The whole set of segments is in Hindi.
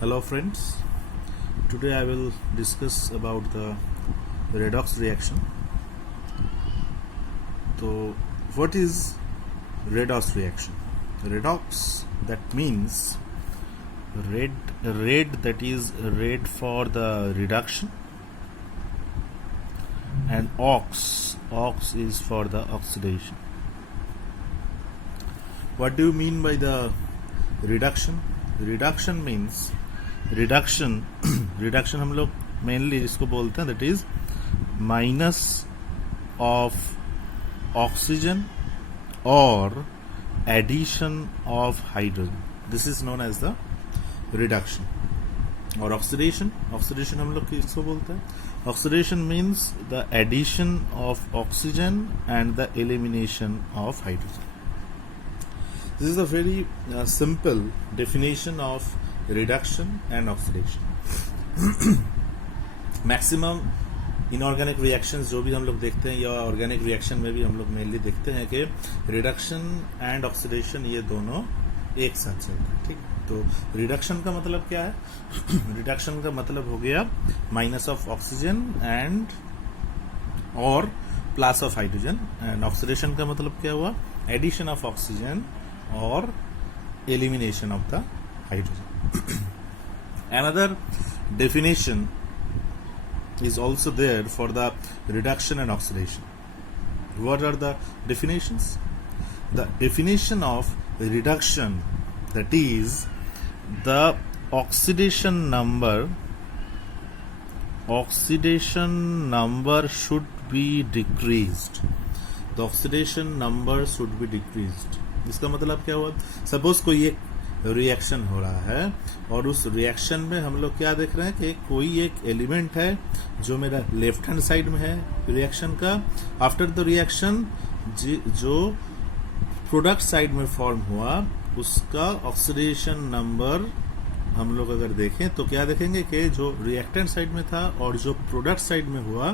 Hello friends, today I will discuss about the redox reaction. So what is redox reaction? Redox, that means red, that is red for the reduction, and ox is for the oxidation. What do you mean by the reduction? Reduction means reduction हम लोग मेनली इसको बोलते हैं that is minus of oxygen और addition of hydrogen. This is known as the reduction. और ऑक्सीडेशन हम लोग किसको बोलते हैं? Oxidation means the addition of oxygen and the elimination of hydrogen. This is a very simple definition of reduction and oxidation. Maximum inorganic reactions जो भी हम लोग देखते हैं या ऑर्गेनिक रिएक्शन में भी हम लोग मेनली देखते हैं कि रिडक्शन एंड ऑक्सीडेशन ये दोनों एक साथ चलते हैं. ठीक, तो रिडक्शन का मतलब क्या है? रिडक्शन का मतलब हो गया माइनस ऑफ ऑक्सीजन एंड और plus of hydrogen. And oxidation का मतलब क्या हुआ? एडिशन ऑफ ऑक्सीजन और elimination of the hydrogen. Another definition is also there for the reduction and oxidation. What are the definitions? The definition of reduction, that is the oxidation number should be decreased. The oxidation number should be decreased. इसका मतलब क्या हुआ? सपोज कोई एक रिएक्शन हो रहा है और उस रिएक्शन में हम लोग क्या देख रहे हैं कि कोई एक एलिमेंट है जो मेरा लेफ्ट हैंड साइड में है रिएक्शन का. आफ्टर द रिएक्शन जो प्रोडक्ट साइड में फॉर्म हुआ उसका ऑक्सीडेशन नंबर हम लोग अगर देखें तो क्या देखेंगे कि जो रिएक्टेंट साइड में था और जो प्रोडक्ट साइड में हुआ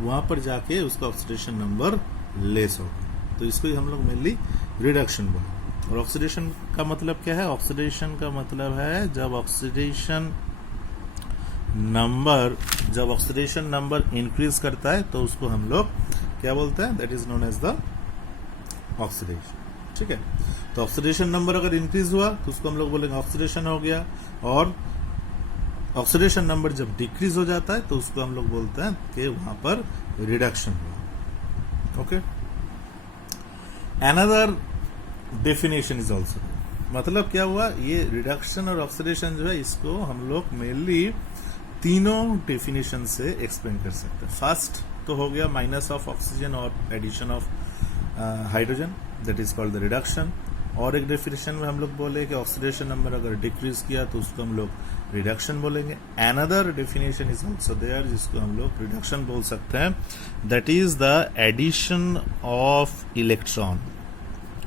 वहां पर जाके उसका ऑक्सीडेशन नंबर लेस होगा. तो इसको ही हम लोग मेनली रिडक्शन बोलते हैं. और ऑक्सीडेशन का मतलब क्या है? ऑक्सीडेशन का मतलब है जब ऑक्सीडेशन नंबर इंक्रीज करता है तो उसको हम लोग क्या बोलते हैं? That is known as the oxidation. ठीक है, तो ऑक्सीडेशन नंबर अगर इंक्रीज हुआ तो उसको हम लोग बोलेंगे ऑक्सीडेशन हो गया. और ऑक्सीडेशन नंबर जब डिक्रीज हो जाता है तो उसको हम लोग बोलते हैं कि वहां पर रिडक्शन हुआ. Okay, another definition is also. मतलब क्या हुआ? ये रिडक्शन और ऑक्सीडेशन जो है इसको हम लोग मेनली तीनों डेफिनेशन से एक्सप्लेन कर सकते हैं. फर्स्ट तो हो गया माइनस ऑफ ऑक्सीजन और addition of hydrogen, that is called the reduction. और एक डेफिनेशन में हम लोग बोले कि ऑक्सीडेशन नंबर अगर डिक्रीज किया तो उसको हम लोग रिडक्शन बोलेंगे. Another definition is also there जिसको हम लोग रिडक्शन बोल सकते हैं, that is the addition of electron.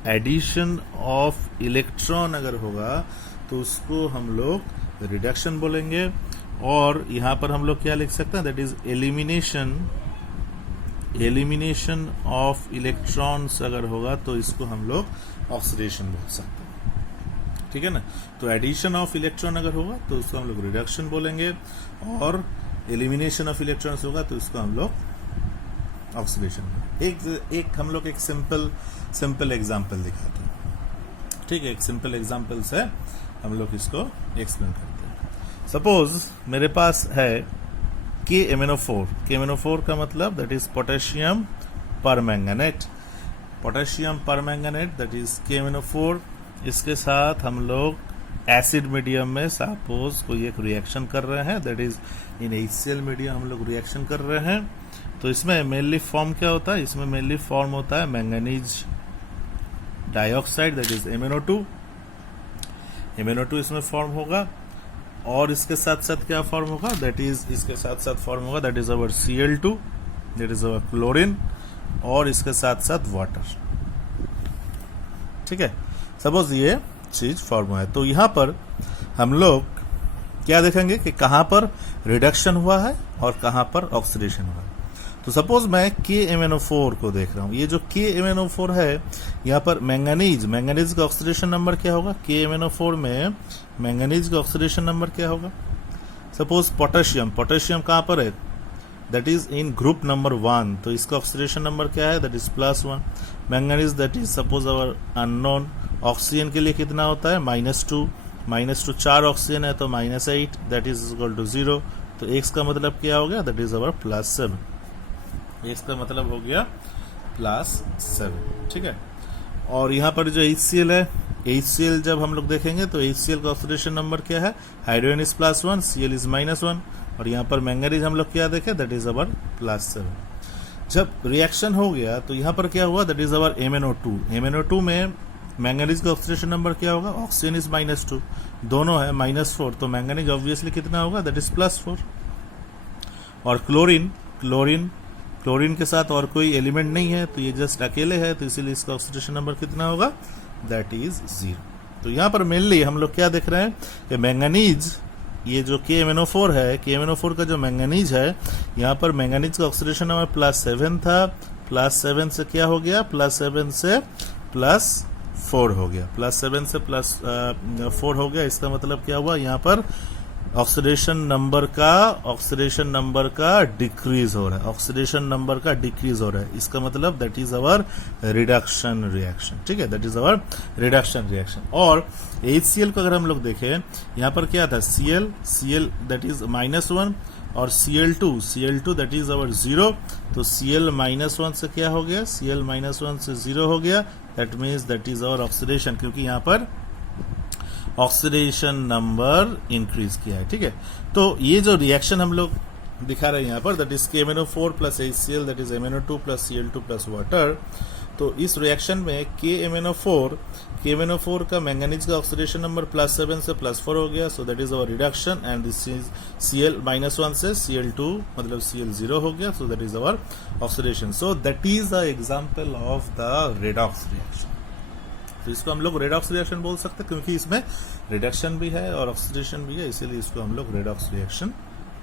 Addition of electron अगर होगा तो उसको हम लोग रिडक्शन बोलेंगे. और यहां पर हम लोग क्या लिख सकते हैं? That is elimination of electrons अगर होगा तो इसको हम लोग ऑक्सीडेशन बोल सकते हैं. ठीक है ना? तो एडिशन ऑफ इलेक्ट्रॉन अगर होगा तो उसको हम लोग रिडक्शन बोलेंगे और एलिमिनेशन ऑफ इलेक्ट्रॉन्स होगा तो इसको हम लोग ऑक्सीडेशन. एक हम लोग एक सिंपल एग्जांपल दिखाते हैं. ठीक है, एक सिंपल एग्जांपल से हम लोग इसको एक्सप्लेन करते हैं. सपोज मेरे पास है KMnO4 का मतलब that is potassium permanganate. That is KMnO4. इसके साथ हम लोग एसिड मीडियम में सपोज कोई एक रिएक्शन कर रहे हैं, that is in HCl medium हम लोग रिएक्शन कर रहे हैं. तो इसमें मेनली फॉर्म क्या होता है? इसमें मेनली फॉर्म होता है manganese dioxide, that is MnO2. इसमें फॉर्म होगा. और इसके साथ साथ क्या फॉर्म होगा? दैट इज इसके साथ साथ फॉर्म होगा that is our Cl2, that is our chlorine. और इसके साथ साथ वाटर. ठीक है, सपोज ये चीज फॉर्म हुआ है तो यहां पर हम लोग क्या देखेंगे कि कहां पर रिडक्शन हुआ है और कहां पर ऑक्सीडेशन हुआ है. तो सपोज मैं KMnO4 को देख रहा हूं, ये जो KMnO4 है यहाँ पर मैंगनीज का ऑक्सीडेशन नंबर क्या होगा? KMnO4 में मैंगनीज का ऑक्सीडेशन नंबर क्या होगा? सपोज पोटेशियम कहां पर है? That is in group number 1, तो इसका ऑक्सीडेशन नंबर क्या है? That is +1. Manganese that is suppose our unknown. Oxygen के लिए कितना होता है? -2 4 ऑक्सीजन है तो -8, दैट इज इक्वल टू 0. तो x का मतलब क्या हो गया? That is our +7. x का मतलब हो गया +7. ठीक है. और यहाँ पर जो HCl है, HCl जब हम लोग देखेंगे तो HCl का ऑक्सीडेशन नंबर क्या है? Hydrogen is +1, Cl is -1. और यहाँ पर मैंगनीज हम लोग क्या देखे? That is our +7. जब रिएक्शन हो गया तो यहाँ पर क्या हुआ? That is our MnO2. MnO2 में मैंगनीज का ऑक्सीडेशन नंबर क्या होगा? ऑक्सीजन इज -2, दोनों है -4, तो मैंगनीज ऑब्वियसली कितना होगा? That is +4. और क्लोरीन के साथ और कोई एलिमेंट नहीं है, तो ये जस्ट अकेले है, तो इसीलिए इसका ऑक्सीडेशन नंबर कितना होगा? That is 0. तो यहाँ पर मेनली हम लोग क्या देख रहे हैं कि मैंगनीज, ये जो KMnO4 है, KMnO4 का जो मैंगनीज है, यहाँ पर मैंगनीज का ऑक्सीडेशन नंबर +7 था. +7 से क्या हो गया? +7 से +4 हो गया. +7 से +4 हो गया. इसका मतलब क्या हुआ? यहाँ पर ऑक्सीडेशन नंबर का डिक्रीज हो रहा है. ऑक्सीडेशन नंबर का डिक्रीज हो रहा है. इसका मतलब that is our reduction reaction. ठीक है, that is our reduction reaction. और HCl को अगर हम लोग देखें, यहाँ पर क्या था? Cl दैट इज -1 और Cl2 दैट इज अवर 0. तो Cl -1 से क्या हो गया? Cl -1 से 0 हो गया. That means that is our oxidation, क्योंकि यहाँ पर ऑक्सीडेशन नंबर इंक्रीज किया है. ठीक है. तो ये जो रिएक्शन हम लोग दिखा रहे हैं यहाँ पर, that is KMnO4 + HCl, that is MnO2 + Cl2 + water. तो इस रिएक्शन में KMnO4 का मैंगनीज का ऑक्सीडेशन नंबर +7 से +4 हो गया. So that is our reduction. And this is Cl -1 से Cl2 मतलब Cl 0 हो गया. So that is our oxidation. So that is the example of the redox reaction. तो इसको हम लोग रेडॉक्स रिएक्शन बोल सकते हैं, क्योंकि इसमें रिडक्शन भी है और ऑक्सीडेशन भी है, इसीलिए इसको हम लोग रेडॉक्स रिएक्शन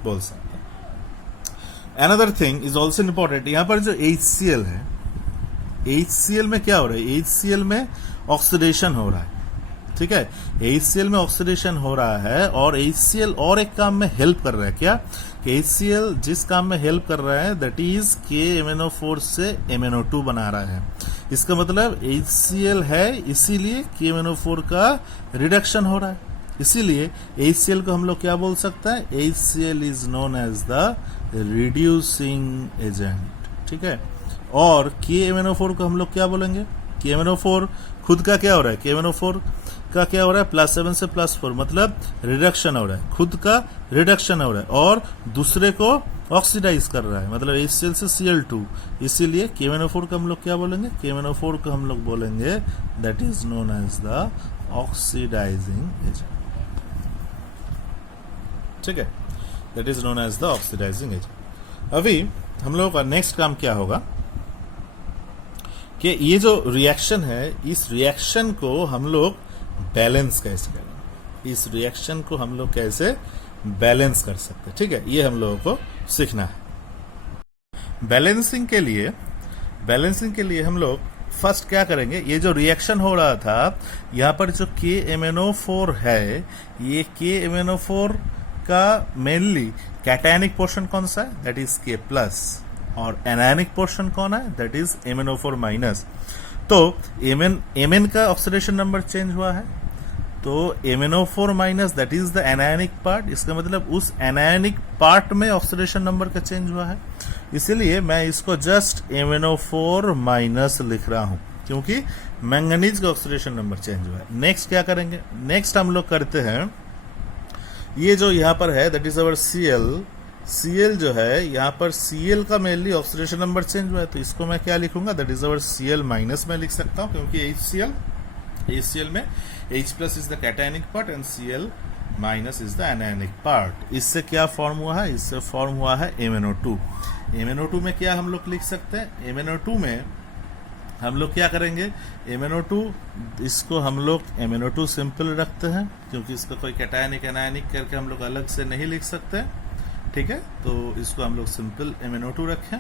बोल सकते हैं. Another thing is also important. यहाँ पर जो HCl है, HCl में क्या हो रहा है? HCl में ऑक्सीडेशन हो रहा है. ठीक है, HCl में ऑक्सीडेशन हो रहा है. और HCl और एक काम में हेल्प कर रहा है. क्या? कि HCl जिस काम में हेल्प कर रहा है, दैट इज KMnO4 से MnO2 बना रहा है. इसका मतलब HCl है, इसीलिए KMnO4 का रिडक्शन हो रहा है. इसीलिए HCl को हम लोग क्या बोल सकते हैं? HCl is known as the reducing agent. ठीक है. और KMnO4 को हम लोग क्या बोलेंगे? KMnO4 खुद का क्या हो रहा है? KMnO4 का क्या हो रहा है? +7 से +4 मतलब रिडक्शन हो रहा है. खुद का रिडक्शन हो रहा है और दूसरे को ऑक्सीडाइज कर रहा है, मतलब HCl से Cl2. इसीलिए KMnO4 को हम लोग क्या बोलेंगे? KMnO4 को हम लोग बोलेंगे that is known as the oxidising agent. ठीक है, that is known as the oxidising agent. अभी हम लोगों का नेक्स्ट काम क्या होगा कि ये जो रिएक्शन है, इस रिएक्शन को हम लोग बैलेंस कैसे करें? इस रिएक्शन को हम लोग कैसे बैलेंस कर सकते हैं? ठीक है, ये हम लोगों को सीखना है. बैलेंसिंग के लिए हम लोग फर्स्ट क्या करेंगे? ये जो रिएक्शन हो रहा था, यहाँ पर जो KMnO4 है, ये KMnO4 का मेनली कैटायनिक पोर्शन कौन सा है? That is K+. और एनायनिक पोर्शन कौन है? That is MnO4-. तो Mn का ऑक्सीडेशन नंबर चेंज हुआ है, तो MnO4- that is the anionic part. इसका मतलब उस एनायनिक पार्ट में ऑक्सीडेशन नंबर का चेंज हुआ है. इसीलिए मैं इसको जस्ट MnO4- लिख रहा हूं, क्योंकि मैंगनीज का ऑक्सीडेशन नंबर चेंज हुआ है. नेक्स्ट क्या करेंगे? नेक्स्ट हम लोग करते हैं, ये जो यहाँ पर है दैट इज अवर Cl जो है, यहाँ पर Cl का मेनली ऑक्सीडेशन नंबर चेंज हुआ है, तो इसको मैं क्या लिखूंगा? दैट इज अवर Cl- में लिख सकता हूँ, क्योंकि HCl में H+ is the cationic part and Cl- is the anionic part. इससे क्या फॉर्म हुआ है? इससे फॉर्म हुआ है MnO2. MnO2 में क्या हम लोग लिख सकते हैं? MnO2 में हम लोग क्या करेंगे? MnO2, इसको हम लोग MnO2 सिंपल रखते हैं, क्योंकि इसका कोई कैटायनिक एनायनिक करके हम लोग अलग से नहीं लिख सकते. ठीक है, तो इसको हम लोग सिंपल MnO2 रखें।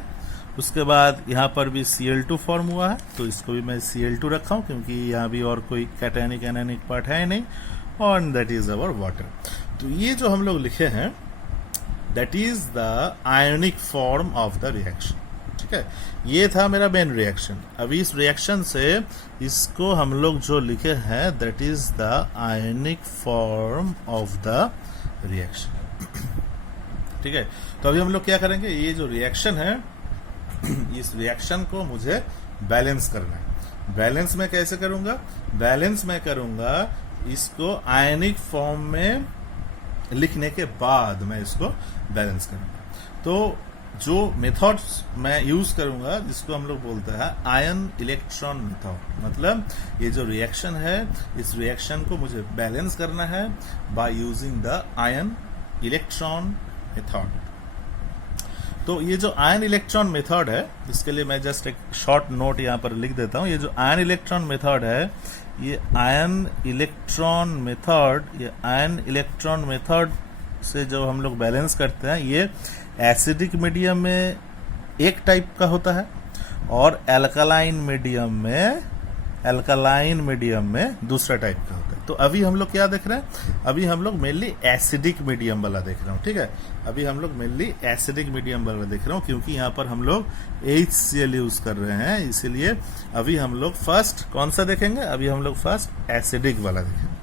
उसके बाद यहाँ पर भी Cl2 फॉर्म हुआ है, तो इसको भी मैं Cl2 रखा हूँ क्योंकि यहाँ भी और कोई कैटायनिक एनायनिक पार्ट है नहीं, और दैट इज अवर वाटर। तो ये जो हम लोग लिखे हैं that is the ionic form of the reaction. ठीक है, ये था मेरा मेन रिएक्शन। अभी इस रिएक्शन से इसको हम लोग जो लिखे हैं that is the ionic form of the reaction. ठीक है, तो अभी हम लोग क्या करेंगे, ये जो रिएक्शन है इस रिएक्शन को मुझे बैलेंस करना है। बैलेंस मैं कैसे करूंगा, बैलेंस मैं करूंगा इसको आयनिक फॉर्म में लिखने के बाद मैं इसको बैलेंस करूंगा। तो जो मेथड्स मैं यूज करूंगा जिसको हम लोग बोलते हैं आयन इलेक्ट्रॉन मेथड, मतलब ये जो रिएक्शन है इस रिएक्शन को मुझे बैलेंस करना है by using the ion electron method. तो ये जो आयन इलेक्ट्रॉन मेथड है इसके लिए मैं जस्ट एक शॉर्ट नोट यहाँ पर लिख देता हूँ। ये जो आयन इलेक्ट्रॉन मेथड है, ये आयन इलेक्ट्रॉन मेथड, ये आयन इलेक्ट्रॉन मेथड से जो हम लोग बैलेंस करते हैं ये एसिडिक मीडियम में एक टाइप का होता है और अल्कलाइन मीडियम में दूसरा टाइप का होता है। तो अभी हम लोग क्या देख रहे हैं, अभी हम लोग मेनली एसिडिक मीडियम वाला देख रहे हो। ठीक है, अभी हम लोग मेनली एसिडिक मीडियम वाला देख रहे हो क्योंकि यहाँ पर हम लोग HCl यूज कर रहे हैं, इसीलिए अभी हम लोग फर्स्ट कौन सा देखेंगे, अभी हम लोग फर्स्ट एसिडिक वाला देखेंगे।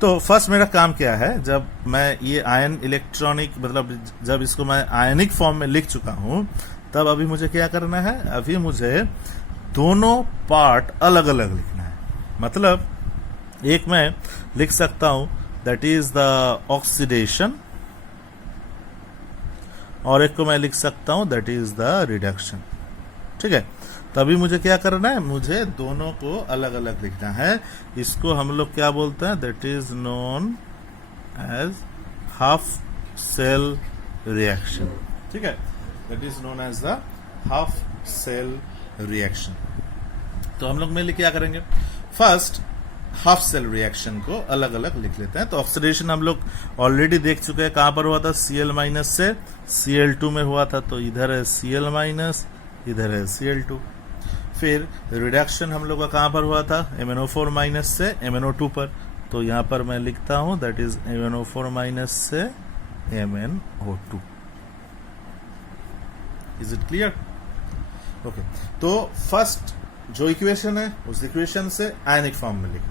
तो फर्स्ट मेरा काम क्या है, जब मैं ये आयन इलेक्ट्रॉनिक मतलब जब इसको मैं आयनिक फॉर्म में लिख चुका हूं तब अभी मुझे क्या करना है, अभी मुझे दोनों पार्ट अलग अलग लिखना है। मतलब एक मैं लिख सकता हूं दैट इज द ऑक्सीडेशन और एक को मैं लिख सकता हूं दैट इज द रिडक्शन। ठीक है, तभी मुझे क्या करना है, मुझे दोनों को अलग अलग लिखना है। इसको हम लोग क्या बोलते हैं, that is known as half cell reaction. ठीक है, that is known as the half cell reaction. तो हम लोग मेनली क्या करेंगे, फर्स्ट हाफ सेल रिएक्शन को अलग अलग लिख लेते हैं। तो ऑक्सीडेशन हम लोग ऑलरेडी देख चुके हैं, कहां पर हुआ था, Cl- से Cl2 में हुआ था, तो इधर है Cl-, इधर है Cl2। फिर रिडक्शन हम लोग का कहां पर हुआ था, MnO4- से MnO2 पर, तो यहां पर मैं लिखता हूं दैट इज MnO4- से MnO2। Is it clear? Okay, तो फर्स्ट जो इक्वेशन है उस इक्वेशन से आयनिक फॉर्म में लिखो।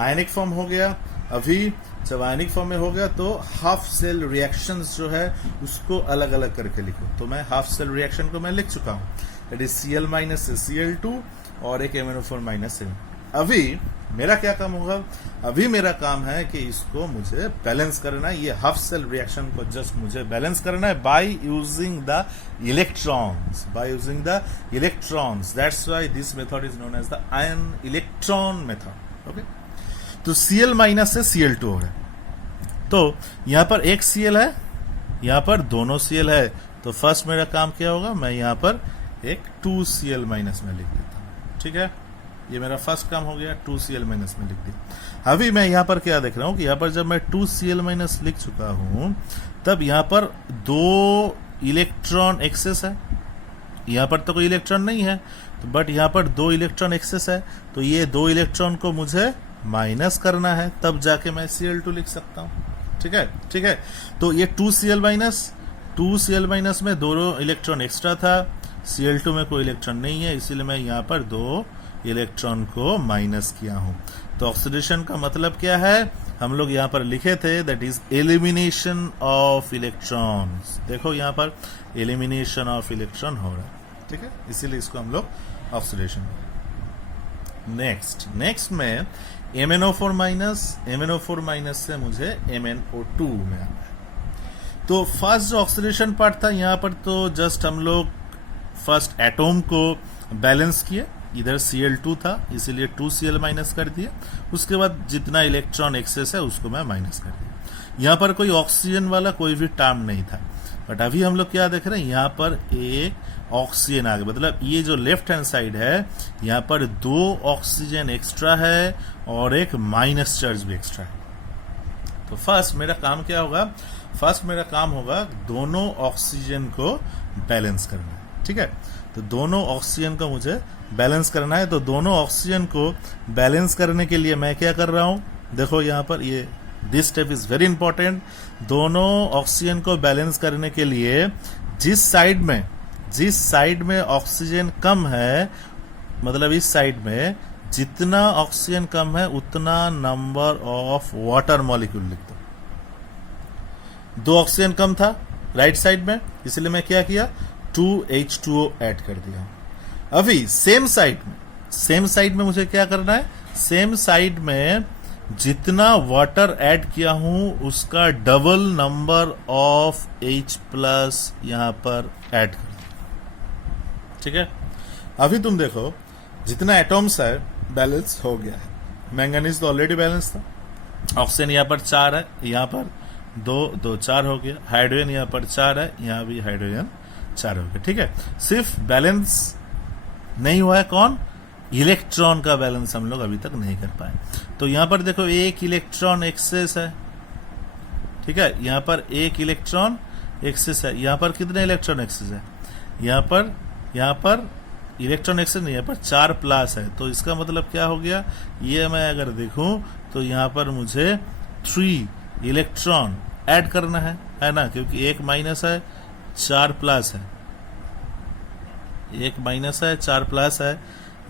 आयनिक फॉर्म हो गया, अभी जब आयनिक फॉर्म में हो गया तो हाफ सेल रिएक्शंस जो है उसको अलग अलग करके लिखो। तो मैं हाफ सेल रिएक्शन को मैं लिख चुका हूं, दैट इज Cl- से Cl2 और एक MnO4- से। अभी मेरा क्या काम होगा, अभी मेरा काम है कि इसको मुझे बैलेंस करना है, ये हाफ सेल रिएक्शन को जस्ट मुझे बैलेंस करना है by using the electrons, that's why this method is known as the ion electron method. Okay, तो Cl- से Cl2 हो गया, तो यहां पर एक Cl है, यहां पर दोनों Cl है, तो फर्स्ट मेरा काम क्या होगा, मैं यहां पर एक 2Cl- में लिख देता हूं। ठीक है, ये मेरा फर्स्ट काम हो गया, 2Cl- में लिख दिया। अभी मैं यहां पर क्या देख रहा हूं कि यहां पर जब मैं 2Cl- लिख चुका हूं तब यहां पर 2 इलेक्ट्रॉन एक्सेस है, यहां पर तो कोई इलेक्ट्रॉन नहीं है, तो बट यहां पर 2 इलेक्ट्रॉन एक्सेस है, तो ये 2 इलेक्ट्रॉन को मुझे माइनस करना है, तब जाके मैं Cl2 लिख सकता हूं। ठीक है, ठीक है, तो ये 2Cl- में 2 इलेक्ट्रॉन एक्स्ट्रा था, Cl2 में कोई इलेक्ट्रॉन नहीं है, इसीलिए मैं यहां पर 2 इलेक्ट्रॉन को माइनस किया हूं। तो ऑक्सीडेशन का मतलब क्या है, हम लोग यहां पर लिखे थे that is elimination of electrons. देखो यहां पर एलिमिनेशन ऑफ इलेक्ट्रॉन हो रहा है। ठीक है, इसीलिए इसको हम लोग ऑक्सीडेशन। नेक्स्ट में MnO4- से मुझे MnO2 में आना है। तो फर्स्ट जो ऑक्सीडेशन पार्ट था यहां पर तो जस्ट हम लोग फर्स्ट एटॉम को बैलेंस किए, इधर Cl2 था इसीलिए 2Cl- कर दिया, उसके बाद जितना इलेक्ट्रॉन एक्सेस है उसको मैं माइनस कर दिया। यहां पर कोई ऑक्सीजन वाला कोई भी टर्म नहीं था, बट अभी हम लोग क्या देख रहे हैं, यहां पर एक ऑक्सीजन आ गया, मतलब ये जो लेफ्ट हैंड साइड है यहां पर 2 ऑक्सीजन एक्स्ट्रा है और एक माइनस चार्ज भी एक्स्ट्रा है। तो तो फर्स्ट मेरा काम क्या होगा, फर्स्ट मेरा काम होगा दोनों ऑक्सीजन को बैलेंस करना है, ठीक है। तो दोनों ऑक्सीजन को मुझे बैलेंस करना है। तो दोनों ऑक्सीजन को बैलेंस करने के लिए मैं क्या कर रहा हूं, देखो यहां पर ये this step is very important. दोनों ऑक्सीजन को बैलेंस करने के लिए जिस साइड में ऑक्सीजन कम है, मतलब इस साइड में जितना ऑक्सीजन कम है उतना नंबर ऑफ वाटर मॉलिक्यूल लिख दो। 2 ऑक्सीजन कम था राइट साइड में, इसलिए मैं क्या किया 2H2O ऐड कर दिया। अभी सेम साइड में मुझे क्या करना है, सेम साइड में जितना वाटर ऐड किया हूं उसका double number of H plus यहां पर ऐड कर दिया, ठीक है। अभी तुम देखो जितना एटॉम्स है बैलेंस हो गया है। मैंगनीज तो ऑलरेडी बैलेंस था, ऑक्सीजन यहां पर 4 है, यहां पर 2 4 हो गया। हाइड्रोजन यहां पर 4 है, यहां भी हाइड्रोजन 4 हो गया, ठीक है। सिर्फ बैलेंस नहीं हुआ है कौन, इलेक्ट्रॉन का बैलेंस हम लोग अभी तक नहीं कर पाए। तो यहां पर देखो 1 इलेक्ट्रॉन एक्सेस है, ठीक है। यहां पर 1 इलेक्ट्रॉन एक्सेस है। यहां पर कितने इलेक्ट्रॉन एक्सेस है, यहां पर इलेक्ट्रॉन एक्सेस नहीं, यहाँ पर 4 प्लस है। तो इसका मतलब क्या हो गया, ये मैं अगर देखूं तो यहां पर मुझे 3 इलेक्ट्रॉन ऐड करना है ना, क्योंकि 1 माइनस है 4 प्लस है, 1 माइनस है 4 प्लस है,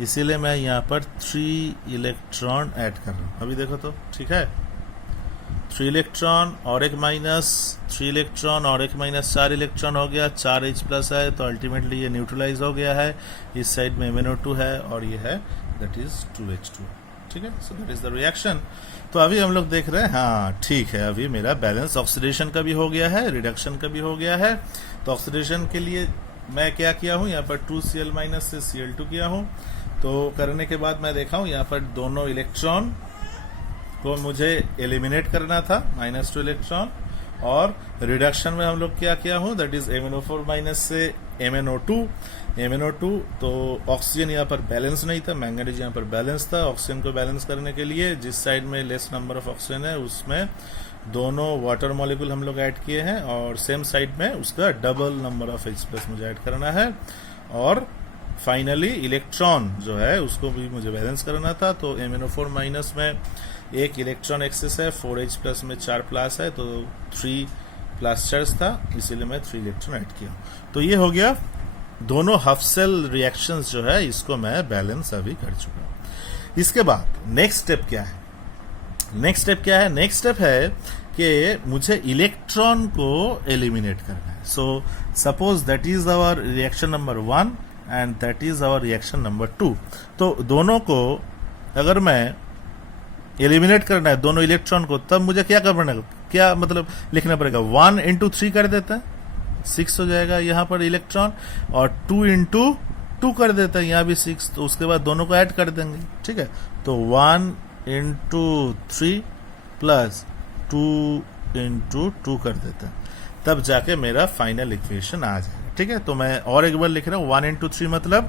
इसीलिए मैं यहां पर 3 इलेक्ट्रॉन ऐड कर रहा हूं। अभी देखो तो ठीक है, 3 इलेक्ट्रॉन और 1 माइनस, 3 इलेक्ट्रॉन और 1 माइनस 4 इलेक्ट्रॉन हो गया, 4 H प्लस है, तो अल्टीमेटली ये न्यूट्रलाइज हो गया है। इस साइड में MnO2 है और ये है दैट इज 2H2, ठीक है। So that is the reaction. तो अभी हम लोग देख रहे हैं, हाँ ठीक है, अभी मेरा बैलेंस ऑक्सीडेशन का भी हो गया है, रिडक्शन का भी हो गया है। तो ऑक्सीडेशन के लिए मैं क्या किया हूं, यहाँ पर 2Cl माइनस से Cl2 किया हूं। तो करने के बाद मैं देखा हूं यहाँ पर दोनों इलेक्ट्रॉन को मुझे एलिमिनेट करना था, -2 इलेक्ट्रॉन। और रिडक्शन में हम लोग क्या किया हूं, दैट इज MnO4 माइनस से MnO2। तो ऑक्सीजन यहाँ पर बैलेंस नहीं था, मैंगनीज यहाँ पर बैलेंस था। ऑक्सीजन को बैलेंस करने के लिए जिस साइड में लेस नंबर ऑफ ऑक्सीजन है उसमें दोनों वाटर मॉलिक्यूल हम लोग ऐड किए हैं, और सेम साइड में उसका double number of H plus मुझे ऐड करना है। और फाइनली इलेक्ट्रॉन जो है उसको भी मुझे बैलेंस करना था। तो MnO4 माइनस में 1 इलेक्ट्रॉन एक्सेस है, 4H प्लस में 4 प्लस है, तो 3 प्लस चार्ज था, इसीलिए मैं 3 इलेक्ट्रॉन ऐड किया। तो ये हो गया दोनों हफसेल रिएक्शंस जो है, इसको मैं बैलेंस अभी कर चुका हूं। इसके बाद नेक्स्ट स्टेप क्या है, नेक्स्ट स्टेप है कि मुझे इलेक्ट्रॉन को एलिमिनेट करना है। So suppose that is our reaction number 1 and that is our reaction number 2। तो दोनों को अगर मैं एलिमिनेट करना है, दोनों इलेक्ट्रॉन को, तब मुझे क्या करना है, क्या मतलब लिखना पड़ेगा, 1 into 3 कर देता है, 6 हो जाएगा यहाँ पर इलेक्ट्रॉन, और 2 into 2 कर देता है, यहाँ भी 6। तो उसके बाद दोनों को ऐड कर देंगे, ठीक है। तो 1 into 3 प्लस 2 into 2 कर देता है, तब जाके मेरा फाइनल इक्वेशन आ जाएगा, ठीक है। तो मैं और एक बार लिख रहा हूं, 1 into 3 मतलब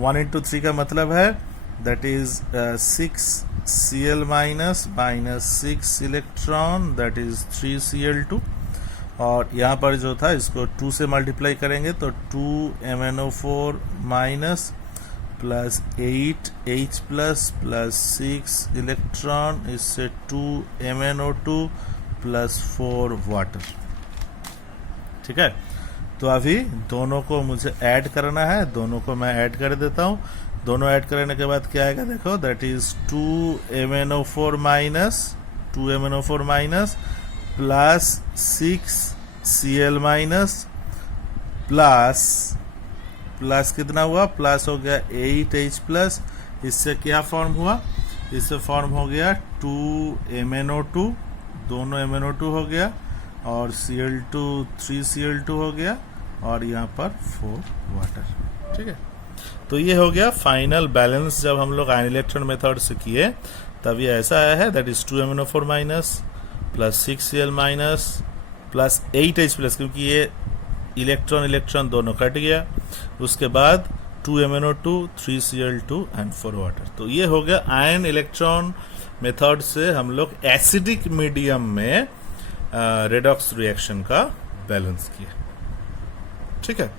1 into 3 का मतलब है that is 6Cl minus 6 electron, that is 3Cl2। और यहाँ पर जो था इसको 2 से मल्टीप्लाई करेंगे तो 2MnO4 minus plus 8H plus plus 6 electron, इससे 2MnO2 प्लस 4 वाटर, ठीक है। तो अभी दोनों को मुझे ऐड करना है, दोनों को मैं ऐड कर देता हूं। दोनों ऐड करने के बाद क्या आएगा, देखो that is 2MnO4 minus plus 6Cl minus plus कितना हुआ, प्लस हो गया 8H प्लस, इससे क्या फॉर्म हुआ, इससे फॉर्म हो गया 2MnO2, दोनों MnO2 हो गया, और Cl2 3Cl2 हो गया, और यहाँ पर 4 वाटर, ठीक है। तो ये हो गया फाइनल बैलेंस। जब हम लोग आयन इलेक्ट्रॉन मेथड से किए तब ये ऐसा आया है, that is 2MnO4 minus plus 6Cl minus plus 8H plus, क्योंकि ये इलेक्ट्रॉन दोनों कट गया, उसके बाद 2MnO2 3Cl2 एंड 4 वाटर। तो ये हो गया आयन इलेक्ट्रॉन मेथड से हम लोग एसिडिक मीडियम में रेडॉक्स रिएक्शन का बैलेंस किया। ठीक है,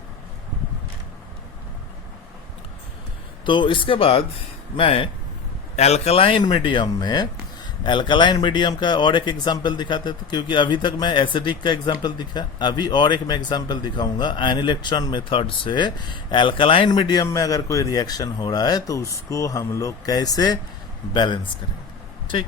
तो इसके बाद मैं एल्कलाइन मीडियम का और एक एग्जांपल दिखाते थे, क्योंकि अभी तक मैं एसिडिक का एग्जांपल दिखा, अभी और एक मैं एग्जांपल दिखाऊंगा एनिलेक्ट्रॉन मेथड से एल्कलाइन मीडियम में अगर कोई रिएक्शन हो रहा है तो उसको हम लोग कैसे बैलेंस करें। ठीक।